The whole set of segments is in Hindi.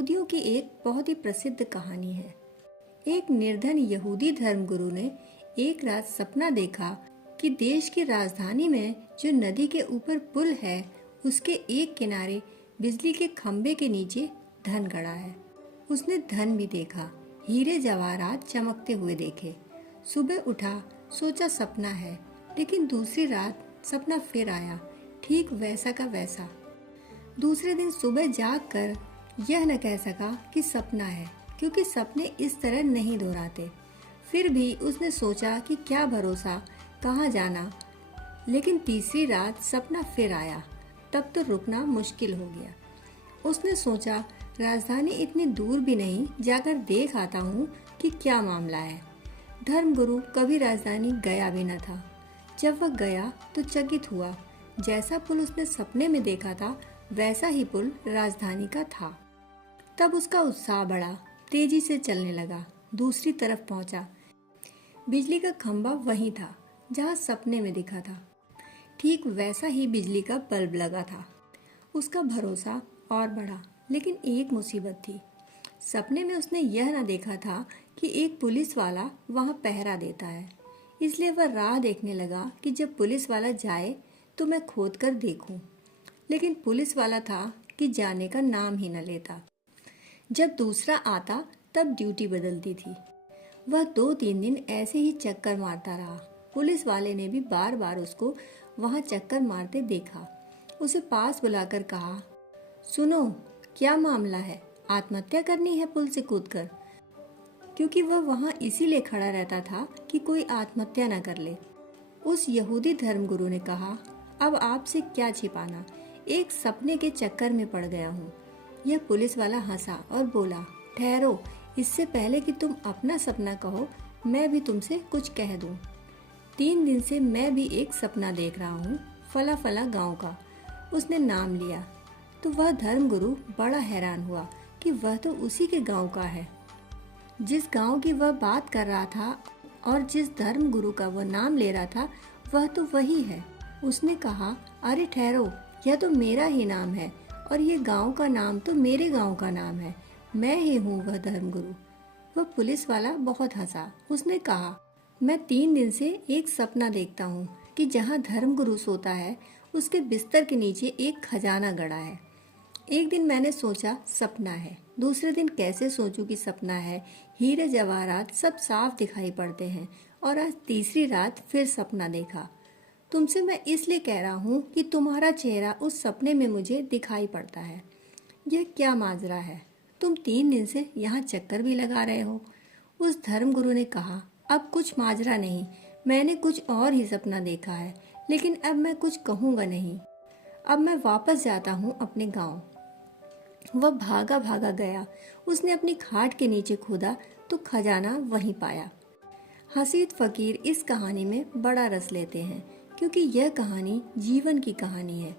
यहूदियों की एक बहुत ही प्रसिद्ध कहानी है। एक निर्धन यहूदी धर्मगुरु ने एक रात सपना देखा कि देश की राजधानी में जो नदी के ऊपर पुल है, उसके एक किनारे बिजली के खंभे के नीचे धन गड़ा है। उसने धन भी देखा, हीरे जवाहरात चमकते हुए देखे। सुबह उठा, सोचा सपना है, लेकिन दूसरी रात सपना फिर आया, ठीक वैसा का वैसा। दूसरे दिन सुबह जाग कर यह न कह सका कि सपना है, क्योंकि सपने इस तरह नहीं दोहराते। फिर भी उसने सोचा कि क्या भरोसा, कहाँ जाना। लेकिन तीसरी रात सपना फिर आया, तब तो रुकना मुश्किल हो गया। उसने सोचा राजधानी इतनी दूर भी नहीं, जाकर देख आता हूँ कि क्या मामला है। धर्मगुरु कभी राजधानी गया भी न था। जब वह गया तो चकित हुआ, जैसा पुल उसने सपने में देखा था वैसा ही पुल राजधानी का था। तब उसका उत्साह बढ़ा, तेजी से चलने लगा, दूसरी तरफ पहुंचा। बिजली का खंभा वहीं था जहां सपने में दिखा था। ठीक वैसा ही बिजली का बल्ब लगा था। उसका भरोसा और बढ़ा, लेकिन एक मुसीबत थी। सपने में उसने यह न देखा था कि एक पुलिस वाला वहां पहरा देता है। इसलिए वह राह देखने लगा कि जब पुलिस वाला जाए तो मैं खोद कर देखूं। लेकिन पुलिस वाला था कि जाने का नाम ही न लेता। जब दूसरा आता तब ड्यूटी बदलती थी। वह 2-3 दिन ऐसे ही चक्कर मारता रहा। पुलिस वाले ने भी बार बार उसको वहां चक्कर मारते देखा। उसे पास बुलाकर कहा, सुनो, क्या मामला है? आत्महत्या करनी है पुल से कूदकर? क्योंकि वह वहां इसीलिए खड़ा रहता था कि कोई आत्महत्या न कर ले। उस यहूदी धर्मगुरु ने कहा, अब आपसे क्या छिपाना, एक सपने के चक्कर में पड़ गया हूँ। यह पुलिस वाला हंसा और बोला, ठहरो, इससे पहले कि तुम अपना सपना कहो, मैं भी तुमसे कुछ कह दूं। 3 दिन से मैं भी एक सपना देख रहा हूँ, फला फला गांव का। उसने नाम लिया तो वह धर्मगुरु बड़ा हैरान हुआ कि वह तो उसी के गांव का है। जिस गांव की वह बात कर रहा था और जिस धर्मगुरु का वह नाम ले रहा था, वह तो वही है। उसने कहा, अरे ठहरो, यह तो मेरा ही नाम है और ये गांव का नाम तो मेरे गांव का नाम है। मैं ही हूँ वह धर्मगुरु। वह पुलिस वाला बहुत हंसा। उसने कहा, मैं 3 दिन से एक सपना देखता हूँ कि जहाँ धर्मगुरु सोता है उसके बिस्तर के नीचे एक खजाना गड़ा है। एक दिन मैंने सोचा सपना है, दूसरे दिन कैसे सोचूं कि सपना है, हीरे जवाहरात सब साफ दिखाई पड़ते हैं, और आज तीसरी रात फिर सपना देखा। तुमसे मैं इसलिए कह रहा हूँ कि तुम्हारा चेहरा उस सपने में मुझे दिखाई पड़ता है। यह क्या माजरा है? तुम 3 दिन से यहाँ चक्कर भी लगा रहे हो। उस धर्मगुरु ने कहा, अब कुछ माजरा नहीं, मैंने कुछ और ही सपना देखा है, लेकिन अब मैं कुछ कहूँगा नहीं। अब मैं वापस जाता हूँ अपने गाँव। वह भागा भागा गया। उसने अपनी खाट के नीचे खोदा तो खजाना वहीं पाया। हसीद फकीर इस कहानी में बड़ा रस लेते हैं, क्योंकि यह कहानी जीवन की कहानी है।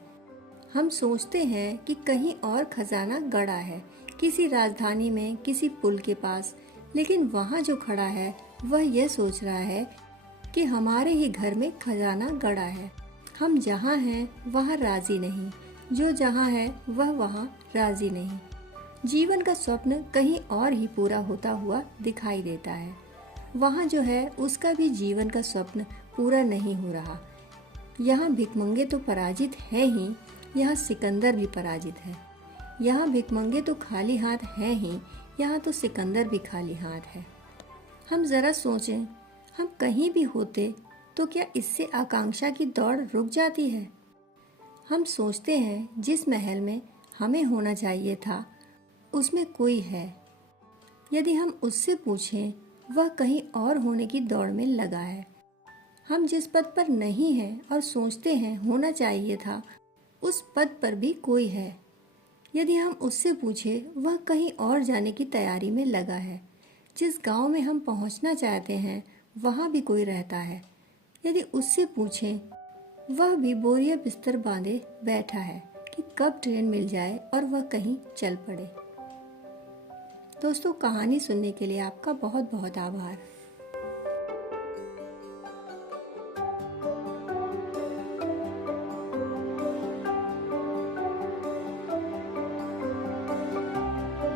हम सोचते हैं कि कहीं और खजाना गड़ा है, किसी राजधानी में, किसी पुल के पास, लेकिन वहाँ जो खड़ा है वह यह सोच रहा है कि हमारे ही घर में खजाना गड़ा है। हम जहाँ हैं वहाँ राजी नहीं, जो जहाँ है वह वहाँ राजी नहीं। जीवन का स्वप्न कहीं और ही पूरा होता हुआ दिखाई देता है। वहाँ जो है उसका भी जीवन का स्वप्न पूरा नहीं हो रहा। यहाँ भिखमंगे तो पराजित है ही, यहाँ सिकंदर भी पराजित है। यहाँ भिखमंगे तो खाली हाथ हैं ही, यहाँ तो सिकंदर भी खाली हाथ है। हम जरा सोचें, हम कहीं भी होते तो क्या इससे आकांक्षा की दौड़ रुक जाती है? हम सोचते हैं जिस महल में हमें होना चाहिए था उसमें कोई है। यदि हम उससे पूछें, वह कहीं और होने की दौड़ में लगा है। हम जिस पद पर नहीं हैं और सोचते हैं होना चाहिए था, उस पद पर भी कोई है। यदि हम उससे पूछें, वह कहीं और जाने की तैयारी में लगा है। जिस गांव में हम पहुंचना चाहते हैं वहां भी कोई रहता है। यदि उससे पूछें, वह भी बोरिया बिस्तर बांधे बैठा है कि कब ट्रेन मिल जाए और वह कहीं चल पड़े। दोस्तों, कहानी सुनने के लिए आपका बहुत बहुत आभार।